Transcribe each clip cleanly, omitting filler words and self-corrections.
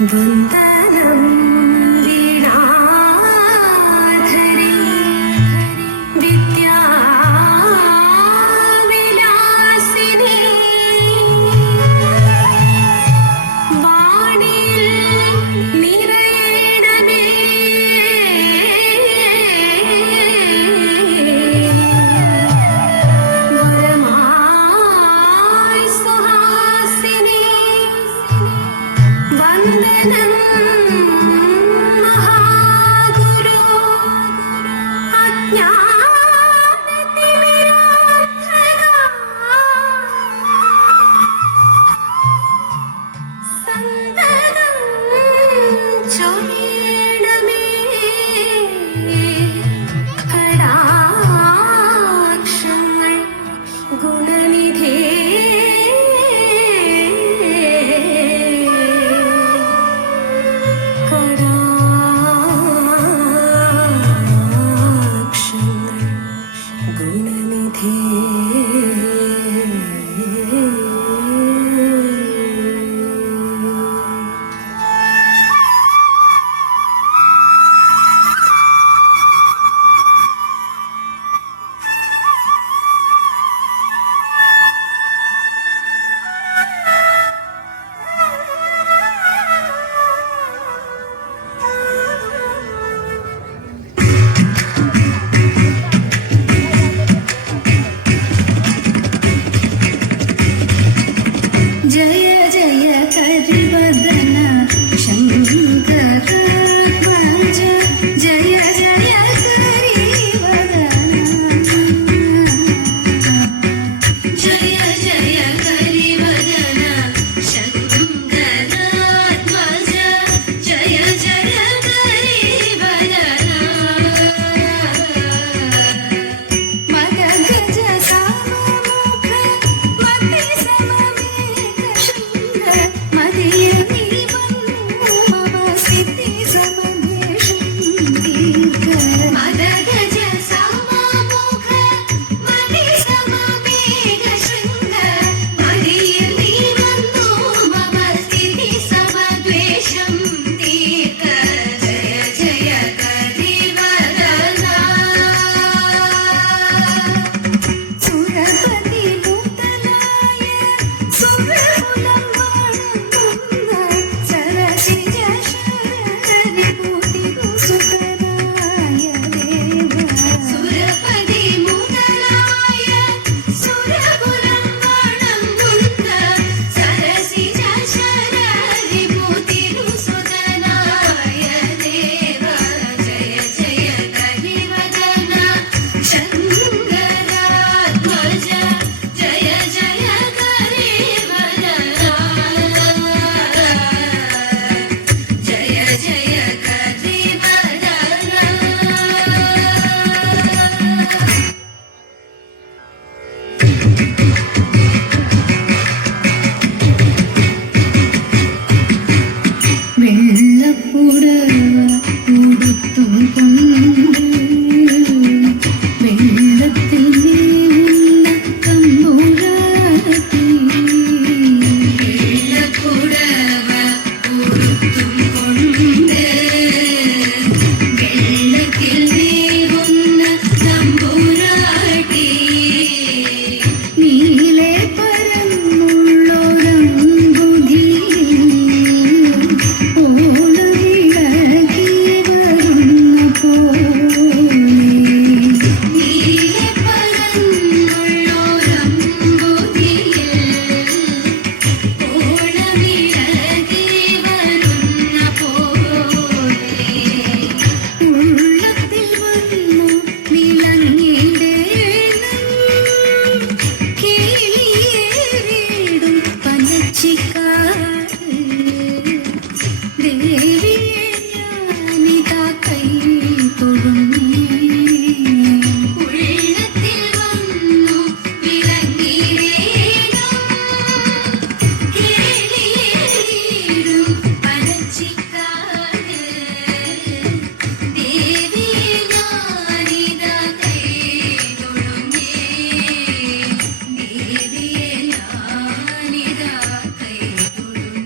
വന്ദനം വീണാധരി വിദ്യാവിലാസിനി വാണിൽ നിറയണമേ വരമായി സുഹാസിനി വന്ദനം മഹാഗുരു സന്തതം ചൊരിയണമേ കടാക്ഷങ്ങൾ ഗുണനിധേ കടാക്ഷങ്ങൾ ഗുണനിധേ ജയ ജയ കരിവദന ശങ്കരാത്മജ ജയ ജയ കരിവദന ജയ ജയ കരിവദന ശങ്കരാത്മജ ജയ ജയ കരിവദന മദഗജ സാമമുഖ മതി മതിയ സ്ഥിതി സമദേശം മദഗജ സാമമുഖ മതി സമവേഗ ശൃംഗ മതിയ മമ സ്ഥിതി സമദ്വേഷം തീർക്ക ജയ ജയ കരിവദന സുരപതി മുതലായ സുരകുലം വാഴുന്ന സരസിജ ശരരിപുതി സുതനായ ദേവ സുരപതി മുതലായ സുരകുലം വാഴുന്ന സരസിജ ശരരിപുതി സുതനായ ദേവ ജയ ജയ കരിവദന ശങ്കരാത്മജ ജയ ജയ കരിവദന ജയ ജയ കരിവദന വെള്ളപ്പുടവ ഉടുത്തുകൊണ്ട് വെള്ളത്തിൽ നീങ്ങുന്ന തമ്പുരാട്ടി വെള്ളപ്പുടവ ഉടുത്തുകൊണ്ട് വെള്ളത്തിൽ നീങ്ങുന്ന തമ്പുരാട്ടി നീലേ പരന്നുള്ളൊരമ്പുധി ഓളവിളകി വരുന്ന പോലെ നീലേ പരന്നുള്ളൊരമ്പുധി ഓളവിളകി വരുന്ന പോലെ ഉള്ളത്തിൽ വന്നു വിളങ്ങിടേണം കിളിയേറിടും പനച്ചിക്കാട് ദേവിയെ ഞാനിതാ കൈ തൊഴുന്നേ ഉള്ളത്തിൽ വന്നു വിളങ്ങിടേണം കിളിയേറിടും പനച്ചിക്കാട് ദേവിയെ ഞാനിതാ കൈ തൊഴുന്നേ ദേവിയെ ഞാനിതാ കൈ തൊഴുന്നേ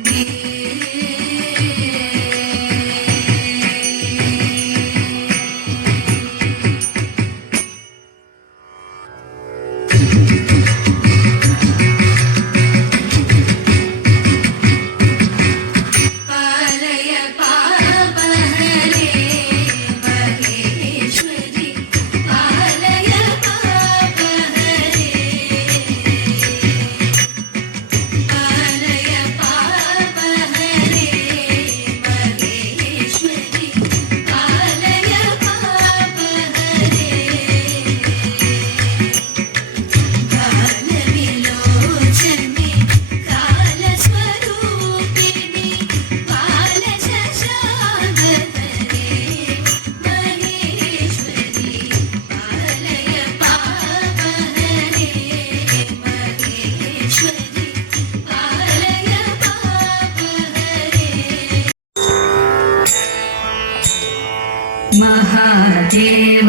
महादेव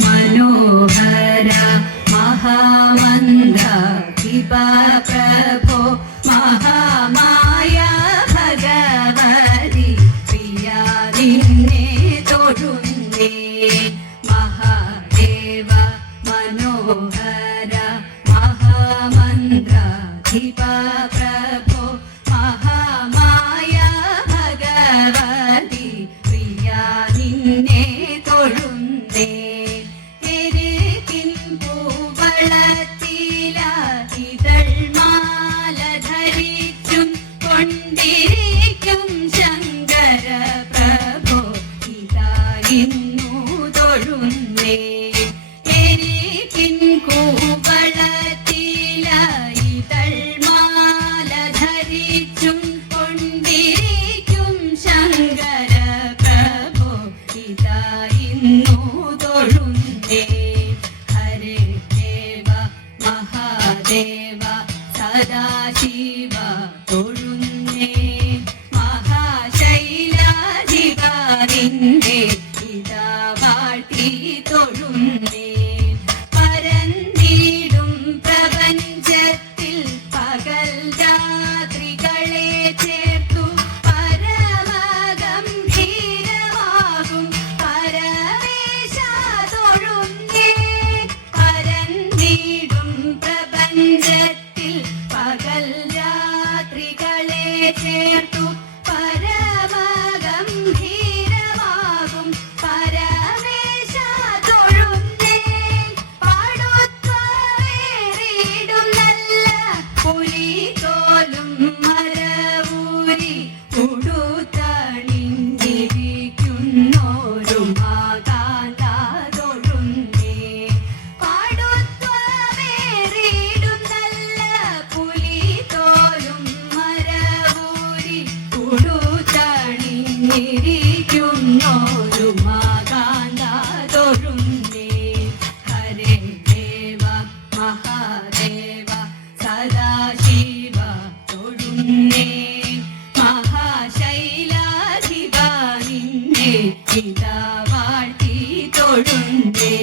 मनोहर महामन्दाधिपा प्रभो महामाया भगवति प्रिया निन्ने തൊഴുന്നേ महादेव मनोहर महामन्दाधिपा प्रभो महामाया भगवति प्रिया निन्ने തൊഴുന്നേ കൊണ്ടിരിക്കും ശങ്കര പ്രഭോ ഇതായിരുന്നു തൊഴുന്നേ എരിക്കിൻ കൂവളത്തില ഇതൾമാല ധരിച്ചും കൊണ്ടിരിക്കും ശങ്കര പ്രഭോ ഇതായിരുന്നു തൊഴുന്നേ ഹരേ ദേവ മഹാദേവ സദാശിവ തൊഴുന്നേ മഹാശൈലാധികാരിന്റെ ഇതാ വാഴ്ത്തി തൊഴുന്നേ പരന്നിടും പ്രപഞ്ചത്തിൽ പകൽ രാത്രികളെ ചേർത്തു പരമഗംഭീരമാകും പരമേശ തൊഴുന്നേ പരന്നിടും പ്രപഞ്ചത്തിൽ പകൽ രാത്രികളെ ചേർത്തു പരമഗംഭീരമാകും പരമേശ തൊഴുന്നേ പാടുത്വമേറിയിടും നല്ല പുലിതോലും മരവൂരി ഉടുത്തണിഞ്ഞിരിക്കുന്നോരു മാകാന്ത തൊഴുന്നേ പാടുത്വമേറിയിടും നല്ല പുലിതോലും മരവൂരി ഉടുത്തണിഞ്ഞിരിക്കുന്നോരു മാകാന്ത തൊഴുന്നേ ഹരേ ദേവ മഹാദേവ സദാശിവ തൊഴുന്നേ മഹാശൈലാധിപ നിന്നെ ഇതാ വാഴ്ത്തി തൊഴുന്നേ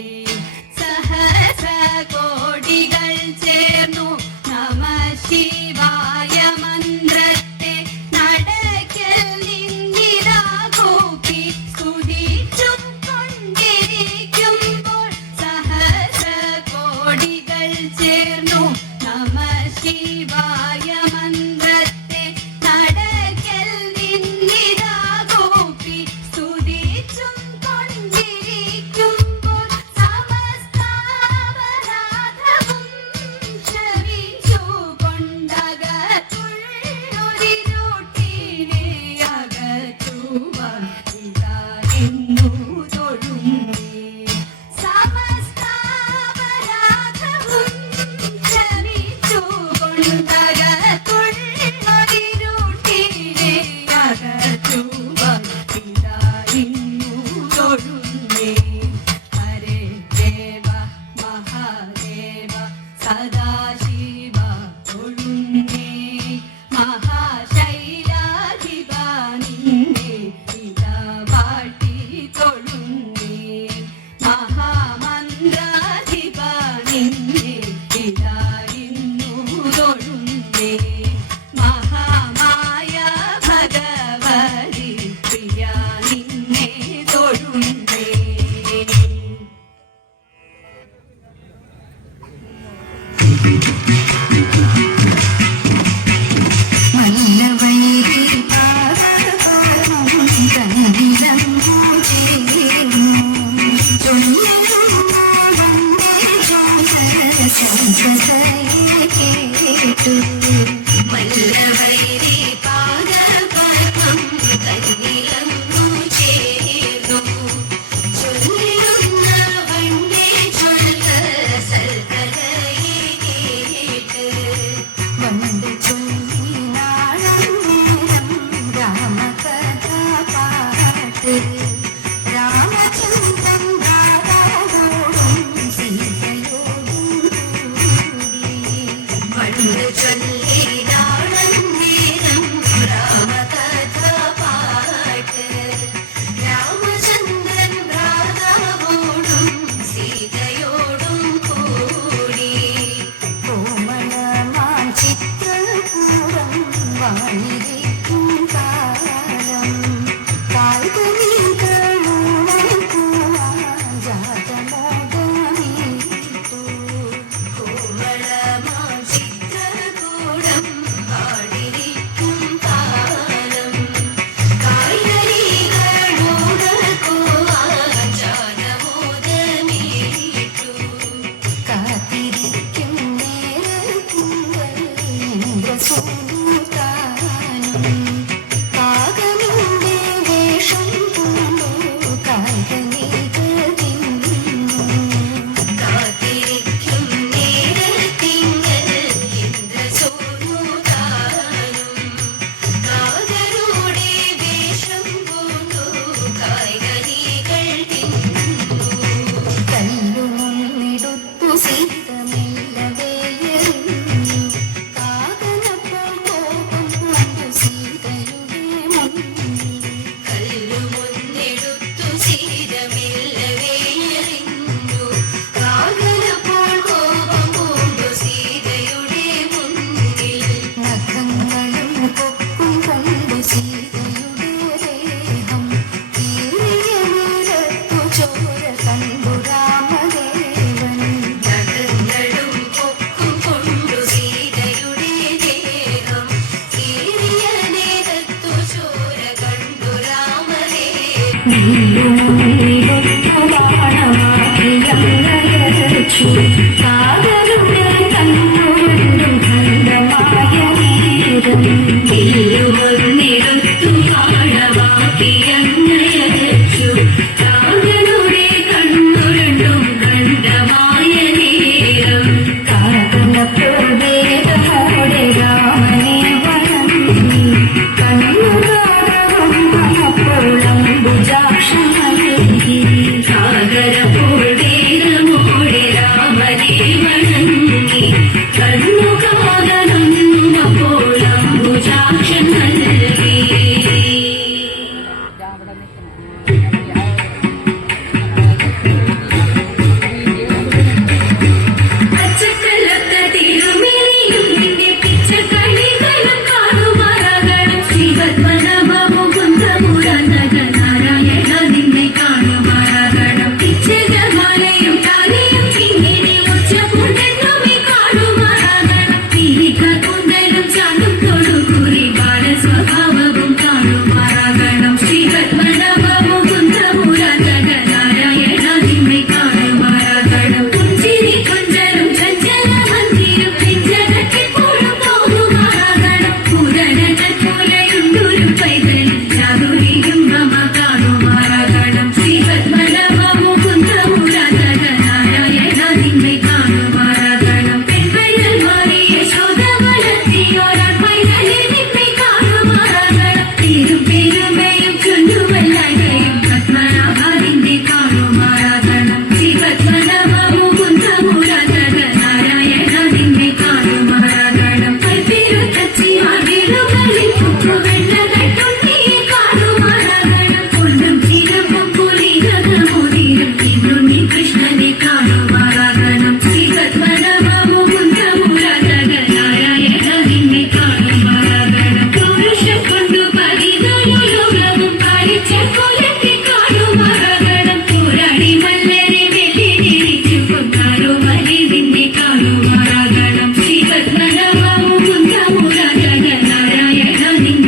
സഹസ്രകോടികൾ ചേർന്നു നമ ശിവായ മന്ത്രത്തെ നടക്കൽ നിന്നിതാ കൂപ്പി സ്തുതിച്ചും കൊണ്ടിരിക്കുമ്പോൾ സഹസ്രകോടികൾ ചേർന്നു നമ ശിവായ മന്ത്രത്തെ നടക്കൽ നിന്നിതാ കൂപ്പി സ്തുതിച്ചും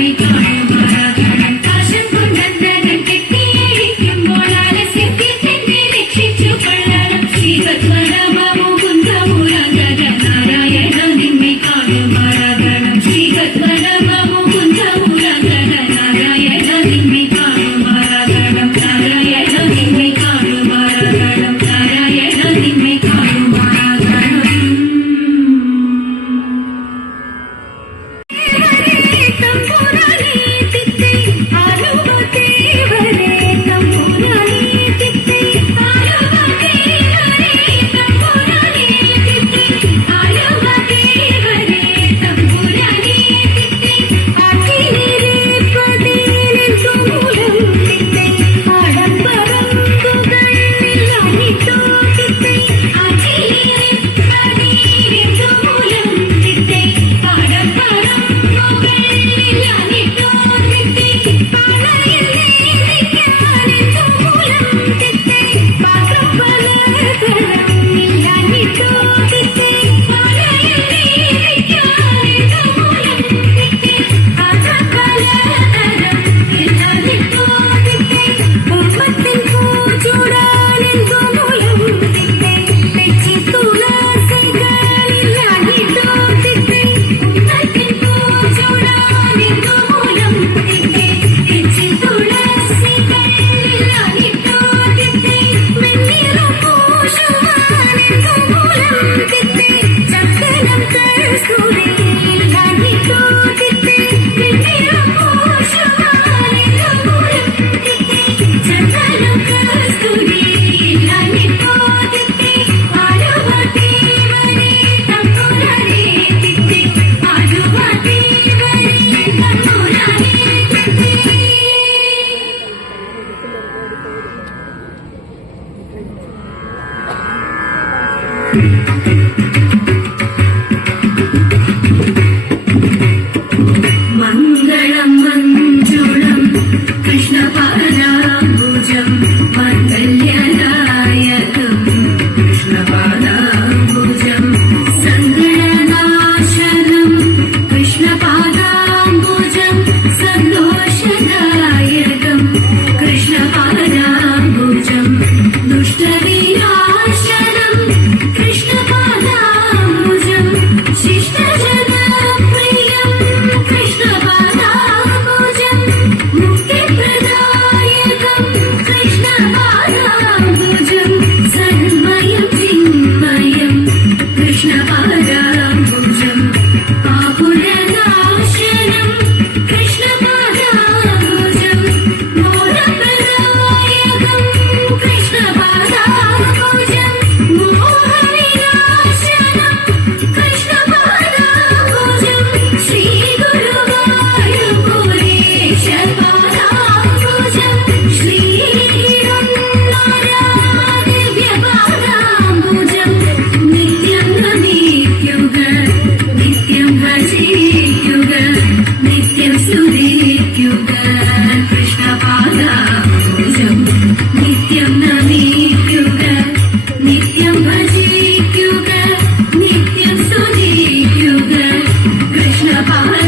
Make മംഗളം മഞ്ജുളം കൃഷ്ണപാദാംബുജം മംഗല്യദായകം കൃഷ്ണപാദാംബുജം സങ്കടനാശനം കൃഷ്ണപാദാംബുജം സന്തോഷദായകം കൃഷ്ണപാദാംബുജം ദുഷ്ടവിനാശനം കൃഷ്ണപാദാംബുജം ശിഷ്ടജനപ്രിയം കൃഷ്ണപാദാംബുജം മുക്തിപ്രദായകം കൃഷ്ണപാദാംബുജം സന്മയം ചിന്മയം കൃഷ്ണപാദാംബുജം ആകുലനാശനം കൃഷ്ണപാദാംബുജം മോഹപ്രദായകം കൃഷ്ണപാദാംബുജം മോഹവിനാശനം കൃഷ്ണപാദാംബുജം ശ്രീഗുരുവായൂരേശപാദാംബുജം ശ്രീദിവ്യപാദാംബുജം നിത്യം നമിക്കുക നിത്യം ഭജിക്കുക നിത്യം സ്തുതിക്കുക കൃഷ്ണപാദാംബുജം നിത്യം നമിക്കുക നിത്യം ഭജിക്കുക നിത്യം സ്തുതിക്കുക കൃഷ്ണപാദാംബുജം